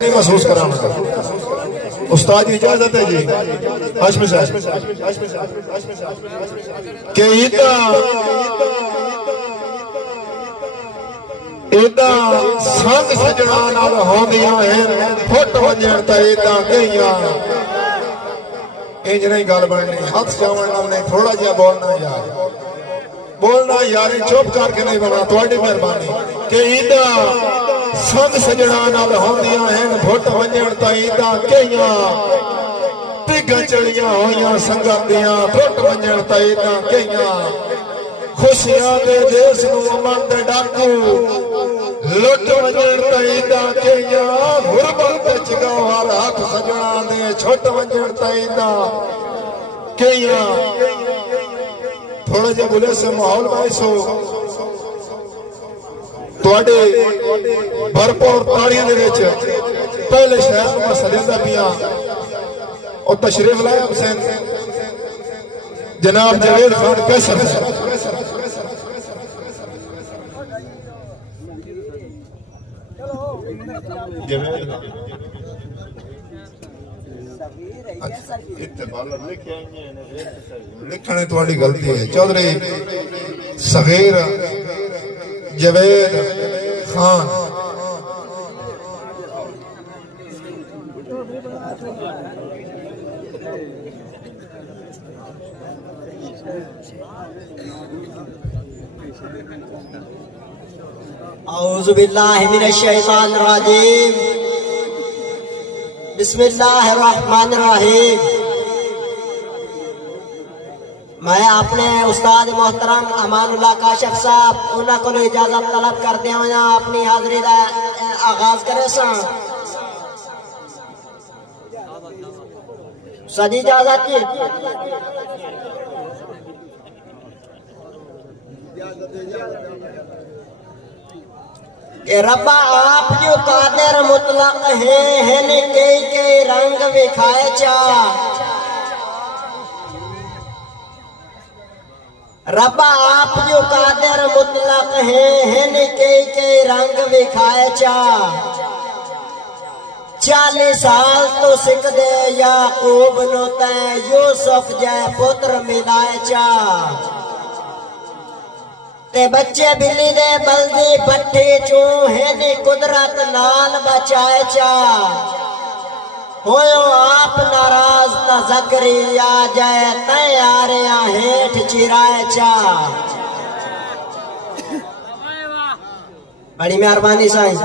नहीं महसूस कराना। उस्ताद की इजाजत है जी हाशमी साहब के इदा संग सजना नाल होंदियां हैं फुट वजण ते इदा कईयां इंज नहीं गल बननी। हाथ जावन नाल नहीं थोड़ा जिहा बोलना यार चुप करके नहीं बना। थोड़ी मेहरबानी के इदा संग सजना नाल होंदियां हैं फुट वजण ते इदा कईयां पिघ चढ़ियां होइयां संगत दियां फुट वजण ते इदा कईयां खुशियां दे देश नूं अमन दे डाकू लुट वजण ते इदा कईयां गुरबत विच गौहर हक सजना दे छुट वजण ते इदा कईयां। थोड़ा जिहा बोले से माहौल वाइस हो तुहाडे भरपूर ताड़ियां दे विच पहले शहर नूं सजदा पिया और तशरीफ लाया हुसैन जनाब जवेद खान कैसर लिखने थोड़ी गलती है। चौधरी सगीर जवेद खान औज़ु बिल्लाहि मिनश शैतानिर रजीम बिस्मिल्लाहिर रहमानिर रहीम। मैं अपने उस्ताद मोहतरम अमानुल्लाह काशिफ साहब उन्हां को इजाजत तलब करते हुए अपनी हाजिरी का आगाज करे सजी इजाजत की। रब्बा आप जो कादिर मुतलक हैं कई रंग विखाए चा। रब्बा आप जो कादिर मुतलक हैं कई रंग विखाए चा। 40 साल तो सिख दे याकूब नो तै यूसुफ जै पुत्र मिलाए चा। ते बच्चे बिल्ली दे बल्दी भट्टी चू है नी कुदरत नाल बचाए चा। होयो आप नाराज ता ज़करिया जाए तै आरिया हेठ चिराए चा। बड़ी मेहरबानी साईं।